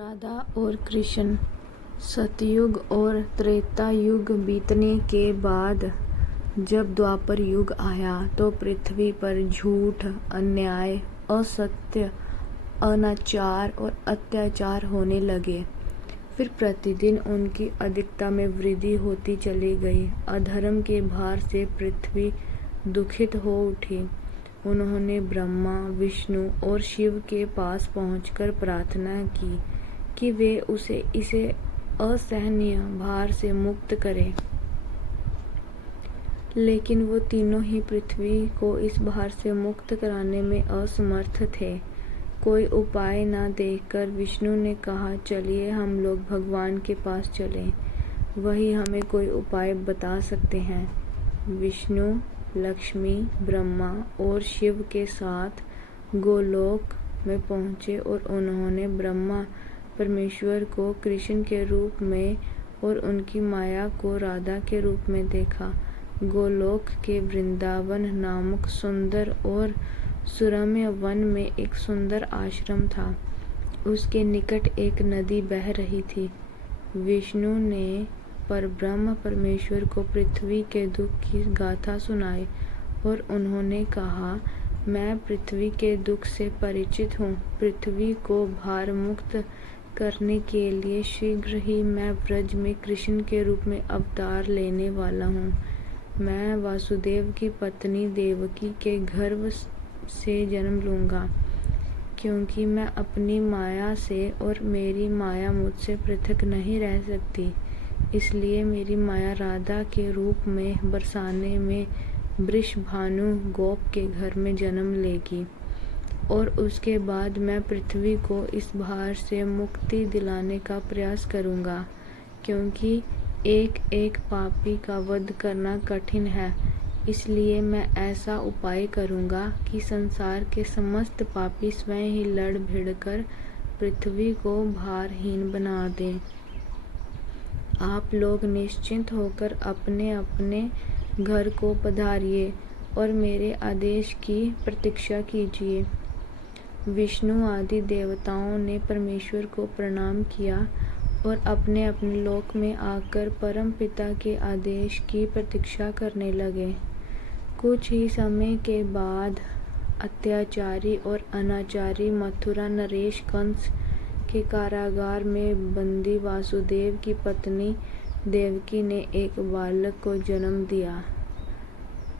राधा और कृष्ण। सतयुग और त्रेता युग बीतने के बाद जब द्वापर युग आया तो पृथ्वी पर झूठ, अन्याय, असत्य, अनाचार और अत्याचार होने लगे। फिर प्रतिदिन उनकी अधिकता में वृद्धि होती चली गई। अधर्म के भार से पृथ्वी दुखित हो उठी। उन्होंने ब्रह्मा, विष्णु और शिव के पास पहुंचकर प्रार्थना की कि वे उसे इसे असहनीय भार से मुक्त करें। लेकिन वो तीनों ही पृथ्वी को इस भार से मुक्त कराने में असमर्थ थे। कोई उपाय न देखकर विष्णु ने कहा, चलिए हम लोग भगवान के पास चलें, वही हमें कोई उपाय बता सकते हैं। विष्णु, लक्ष्मी, ब्रह्मा और शिव के साथ गोलोक में पहुंचे और उन्होंने ब्रह्मा परमेश्वर को कृष्ण के रूप में और उनकी माया को राधा के रूप में देखा। गोलोक के वृंदावन नामक सुंदर और सुरम्य वन में एक सुंदर आश्रम था। उसके निकट एक नदी बह रही थी। विष्णु ने परब्रह्म परमेश्वर को पृथ्वी के दुख की गाथा सुनाई और उन्होंने कहा, मैं पृथ्वी के दुख से परिचित हूँ। पृथ्वी को भार मुक्त करने के लिए शीघ्र ही मैं ब्रज में कृष्ण के रूप में अवतार लेने वाला हूँ। मैं वासुदेव की पत्नी देवकी के गर्भ से जन्म लूँगा, क्योंकि मैं अपनी माया से और मेरी माया मुझसे पृथक नहीं रह सकती। इसलिए मेरी माया राधा के रूप में बरसाने में वृषभानु गोप के घर में जन्म लेगी और उसके बाद मैं पृथ्वी को इस भार से मुक्ति दिलाने का प्रयास करूँगा, क्योंकि एक एक पापी का वध करना कठिन है। इसलिए मैं ऐसा उपाय करूँगा कि संसार के समस्त पापी स्वयं ही लड़ भिड़कर पृथ्वी को भारहीन बना दें। आप लोग निश्चिंत होकर अपने अपने घर को पधारिए और मेरे आदेश की प्रतीक्षा कीजिए। विष्णु आदि देवताओं ने परमेश्वर को प्रणाम किया और अपने अपने लोक में आकर परम पिता के आदेश की प्रतीक्षा करने लगे। कुछ ही समय के बाद अत्याचारी और अनाचारी मथुरा नरेश कंस के कारागार में बंदी वासुदेव की पत्नी देवकी ने एक बालक को जन्म दिया।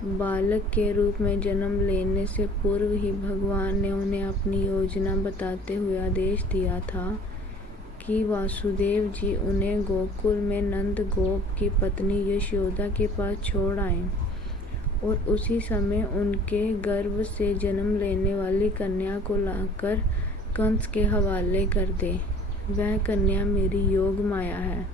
बालक के रूप में जन्म लेने से पूर्व ही भगवान ने उन्हें अपनी योजना बताते हुए आदेश दिया था कि वासुदेव जी उन्हें गोकुल में नंद गोप की पत्नी यशोदा के पास छोड़ आएं और उसी समय उनके गर्भ से जन्म लेने वाली कन्या को लाकर कंस के हवाले कर दे। वह कन्या मेरी योग माया है।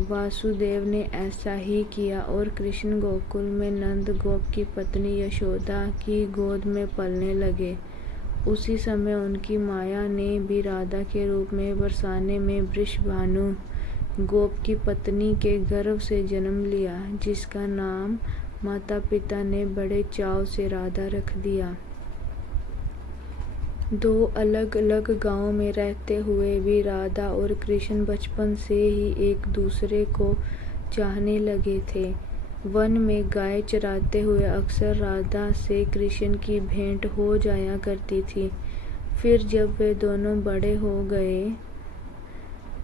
वासुदेव ने ऐसा ही किया और कृष्ण गोकुल में नंद गोप की पत्नी यशोदा की गोद में पलने लगे। उसी समय उनकी माया ने भी राधा के रूप में बरसाने में वृषभानु गोप की पत्नी के गर्भ से जन्म लिया, जिसका नाम माता पिता ने बड़े चाव से राधा रख दिया। दो अलग अलग गांवों में रहते हुए भी राधा और कृष्ण बचपन से ही एक दूसरे को चाहने लगे थे। वन में गाय चराते हुए अक्सर राधा से कृष्ण की भेंट हो जाया करती थी। फिर जब वे दोनों बड़े हो गए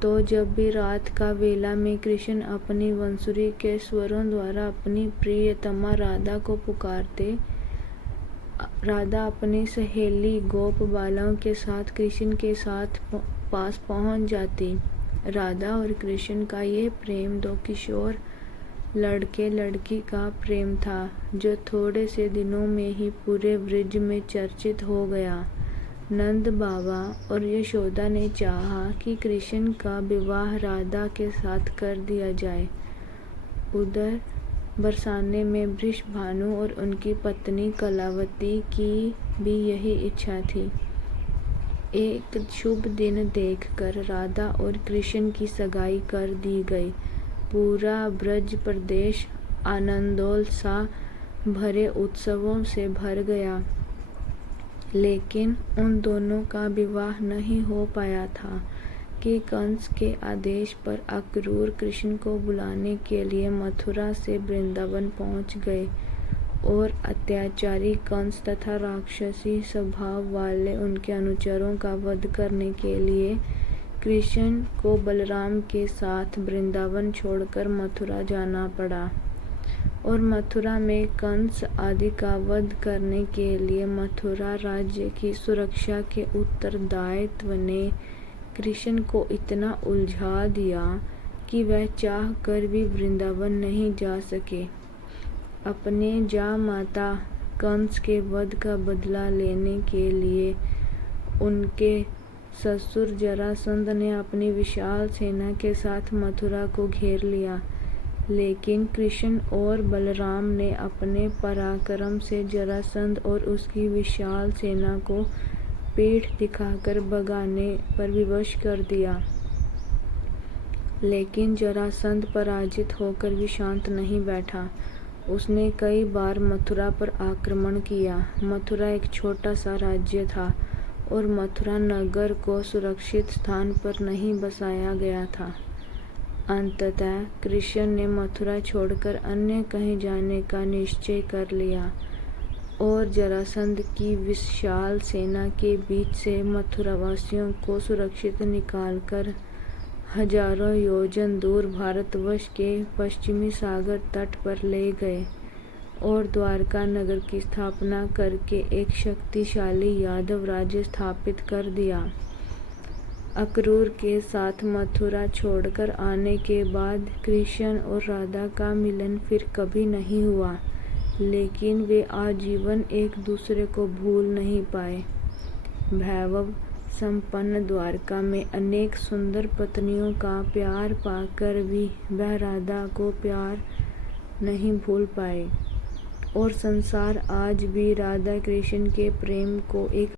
तो जब भी रात का वेला में कृष्ण अपनी बंसुरी के स्वरों द्वारा अपनी प्रियतमा राधा को पुकारते, राधा अपनी सहेली गोप बालाओं के साथ कृष्ण के साथ पास पहुंच जाती। राधा और कृष्ण का ये प्रेम दो किशोर लड़के लड़की का प्रेम था, जो थोड़े से दिनों में ही पूरे ब्रज में चर्चित हो गया। नंद बाबा और यशोदा ने चाहा कि कृष्ण का विवाह राधा के साथ कर दिया जाए। उधर बरसाने में वृषभानु और उनकी पत्नी कलावती की भी यही इच्छा थी। एक शुभ दिन देखकर राधा और कृष्ण की सगाई कर दी गई। पूरा ब्रज प्रदेश आनंदोल्लास भरे उत्सवों से भर गया। लेकिन उन दोनों का विवाह नहीं हो पाया था कि कंस के आदेश पर अक्रूर कृष्ण को बुलाने के लिए मथुरा से वृंदावन पहुंच गए और अत्याचारी कंस तथा राक्षसी स्वभाव वाले उनके अनुचरों का वध करने के लिए कृष्ण को बलराम के साथ वृंदावन छोड़कर मथुरा जाना पड़ा। और मथुरा में कंस आदि का वध करने के लिए मथुरा राज्य की सुरक्षा के उत्तरदायित्व ने कृष्ण को इतना उलझा दिया कि वह चाह कर भी वृंदावन नहीं जा सके। अपने जामाता कंस के वध का बदला लेने के लिए उनके ससुर जरासंध ने अपनी विशाल सेना के साथ मथुरा को घेर लिया, लेकिन कृष्ण और बलराम ने अपने पराक्रम से जरासंध और उसकी विशाल सेना को पीठ दिखाकर भगाने पर विवश कर दिया। लेकिन जरासंध पराजित होकर भी शांत नहीं बैठा। उसने कई बार मथुरा पर आक्रमण किया। मथुरा एक छोटा सा राज्य था और मथुरा नगर को सुरक्षित स्थान पर नहीं बसाया गया था। अंततः कृष्ण ने मथुरा छोड़कर अन्य कहीं जाने का निश्चय कर लिया और जरासंध की विशाल सेना के बीच से मथुरावासियों को सुरक्षित निकालकर हजारों योजन दूर भारतवर्ष के पश्चिमी सागर तट पर ले गए और द्वारका नगर की स्थापना करके एक शक्तिशाली यादव राज्य स्थापित कर दिया। अक्रूर के साथ मथुरा छोड़कर आने के बाद कृष्ण और राधा का मिलन फिर कभी नहीं हुआ, लेकिन वे आजीवन एक दूसरे को भूल नहीं पाए। वैभव संपन्न द्वारका में अनेक सुंदर पत्नियों का प्यार पाकर भी वह राधा को प्यार नहीं भूल पाए और संसार आज भी राधा कृष्ण के प्रेम को एक